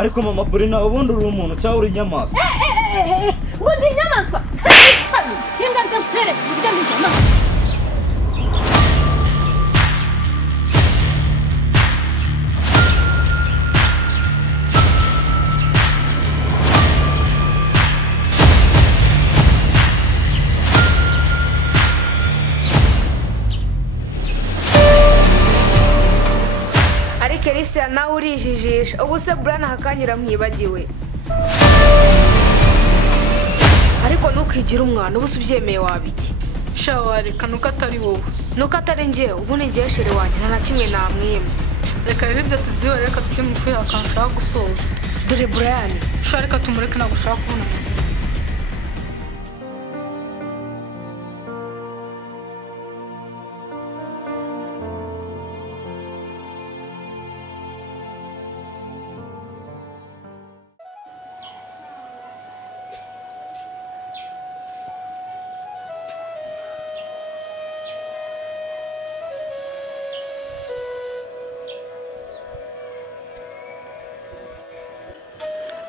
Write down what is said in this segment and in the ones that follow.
ariko mama Brina ubundi uri umuntu cyangwa uri inyamaswa ngo ndi inyamaswa hinga nze mpere burya ndi inyamaswa Kelisia nawe urijijisha ubu se Brian hakanyira mwibagiwe ariko ntukigira umwana ubu ubyemeye wabiki shawareka nuko atari wowe nuko atari njye ubu ni njye shere wanjye nta kimwe namwima reka rero ibyo tubyihore reka tujye mu ishuri akanshaka gusoza dore Brian shareka tumureke nagushaka kubona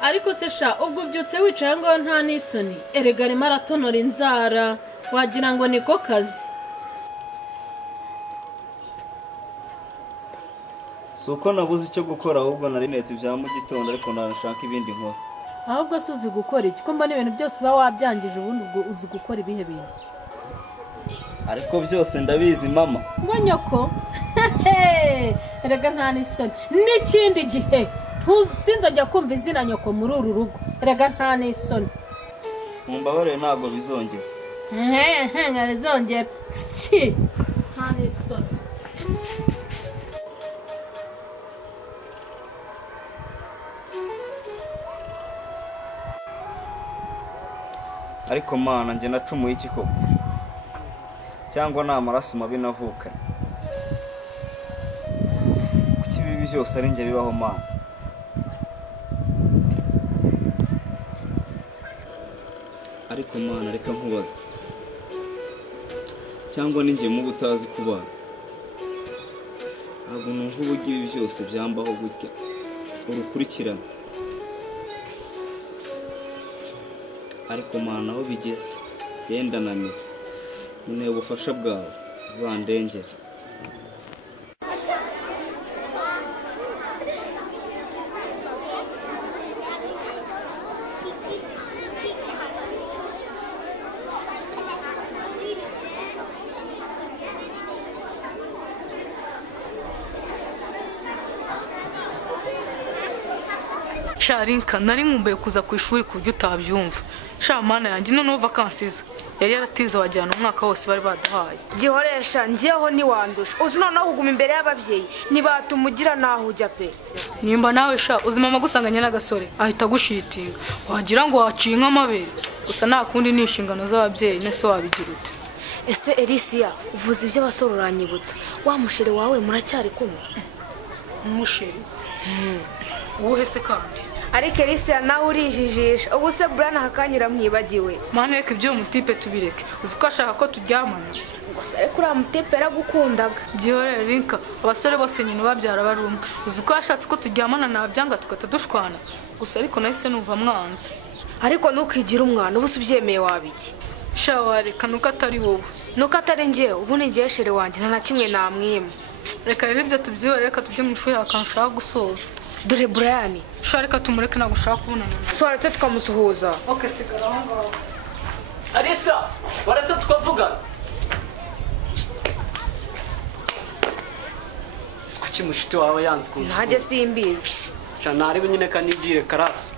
ariko se sha ubwo byutse wicaye ngo nta n'isoni erega arimo aratonora inzara wagira ngo niko kazi suko nabuze icyo gukora ahubwo nari netse ibya mu gitondo ariko nashaka ibindi nkora ahubwo se uzi gukora iki ko mbona ibintu byose uba wabyangije ubundi ubwo uzi gukora ibihe bintu ariko byose ndabizi mama ngo nyoko erega nta n'isoni n'ikindi gihe sinzajya kumva izina nyoko muri uru rugo erega nta n'isoni mumbabarire ntabwo bizongera ntabwo bizongera nta n'isoni ariko mana njye nacumuye iki koko cyangwa ni amaraso mabi navukanye kuki ibi byose ari njye bibaho mana ariko mana reka nkubaze cyangwa ni njye muba utazi kubana ntabwo numva uburyo ibi byose byambaho gutya urukurikirane ariko mana aho bigeze yenda naniwe nkeneye ubufasha bwawe uzandengere sharinka nari nkumbuye kuza ku ishuri ku buryo utabyumva shamana yanjye noneho vakansizo yari yaratinze wajyana umwaka wose bari baduhaye gihoresha ngiyeho ntiwandusha uzi noneho kuguma imbere y'ababyeyi ntibatuma ugira naho ujya pe nimba nawe sha uzi mama gusanganya n'agasore ahita agushitinga wagira ngo waciye nk'amabere gusa nta kundi ni inshingano z'ababyeyi nese wabigira ute ese Elisia uvuze ibyo abasore uranyibutsa wa mushere wawe muracyari kumwe umusheri uwuhe se kandi ariko Elisia nawe urijijisha ubu se Brian hakanyira mwibagiwe mana reka ibyo mutipe tubireke uzi ko ashaka ko turyamana gusa ariko uriya mutipe yaragukundaga gihorere rinka abasore bose nyine babyara bari umwe uzi ko yashatse ko turyamana nabyanga tugahita dushwana gusa ariko nahise numva mwanze ariko ntukigira umwana ubu ubyemeye wabiki sha wareka nuko atari wowe nuko atari njye ubu ni njye shere wanjye nta kimwe namwima reka rero ibyo tubyihore reka tujye mu ishuri akanshaka gusoza dore Brian sha reka tumureke nagushaka kubonana sohetse tukamusuhuza okay sigara aho ngaho Alisa baretse tukavugana kuki mushiti wawe yanze kunsuhuza ntajye simbizi sha nariwe nyine kanigire karasi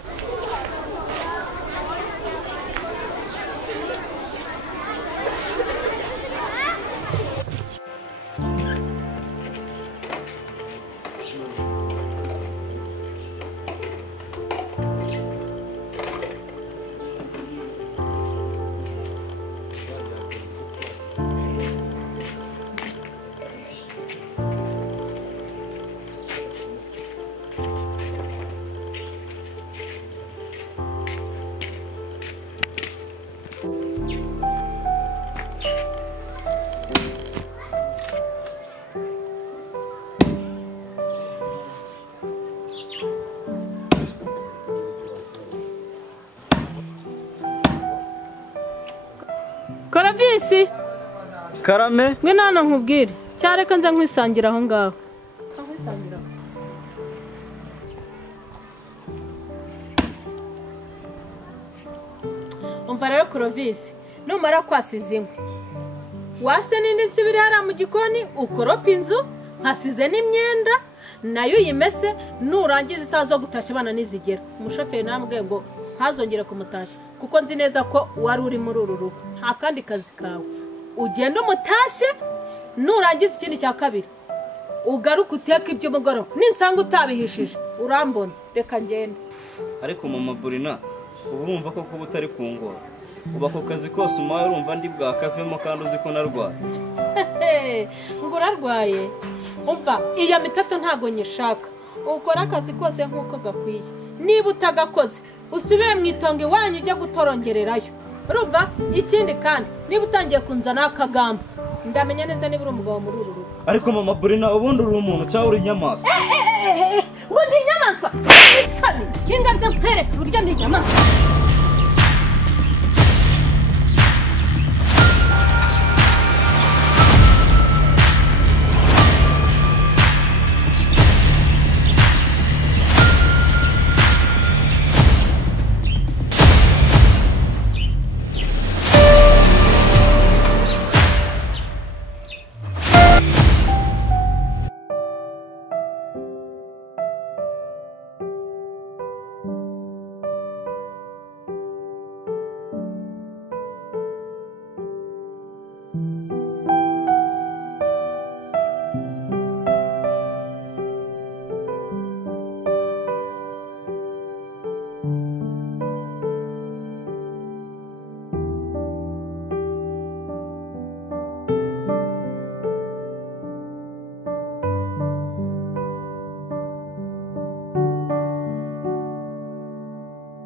Clovis Karame. mwe nana nkubwire cyareka nza nkwisangira aho ngaho umva rero Clovis numara kwasiza inkwi wase n'indi nsibiri hariya mu gikoni ukoropa inzu nkasize n'imyenda nayo uyimese nurangiza isaha zo gutashya abana nizigera umushoferi namubwiye ngo ntazongere kumutashya kuko nzi neza ko wari uri muri uru rugo nta kandi kazi kawe ugenda umutashye nurangiza ikindi cya kabiri ugaruka uteka iby'umugoroba ninsanga utabihishije urambona reka ngende. Ariko mama Burina ubu wumva ko kuba utari kungora uba ku kazi kose umaye urumva ndi bwakavemo kandi uzi ko narwaye. ngo urarwaye umva iya mitatu ntago nyishaka ukora akazi kose nk'uko gakwiye niba utagakoze usubire mu itongo iwanyu ujya gutorongererayo urumva ikindi kandi niba utangiye kunzana akagamba ndamenya neza niba uri umugabo muri uru rugo. Ariko mama Burina ubundi uri umuntu cyangwa uri inyamaswa? ngo ndi inyamaswa isani ingaze nkwereke uburyo ndi inyamaswa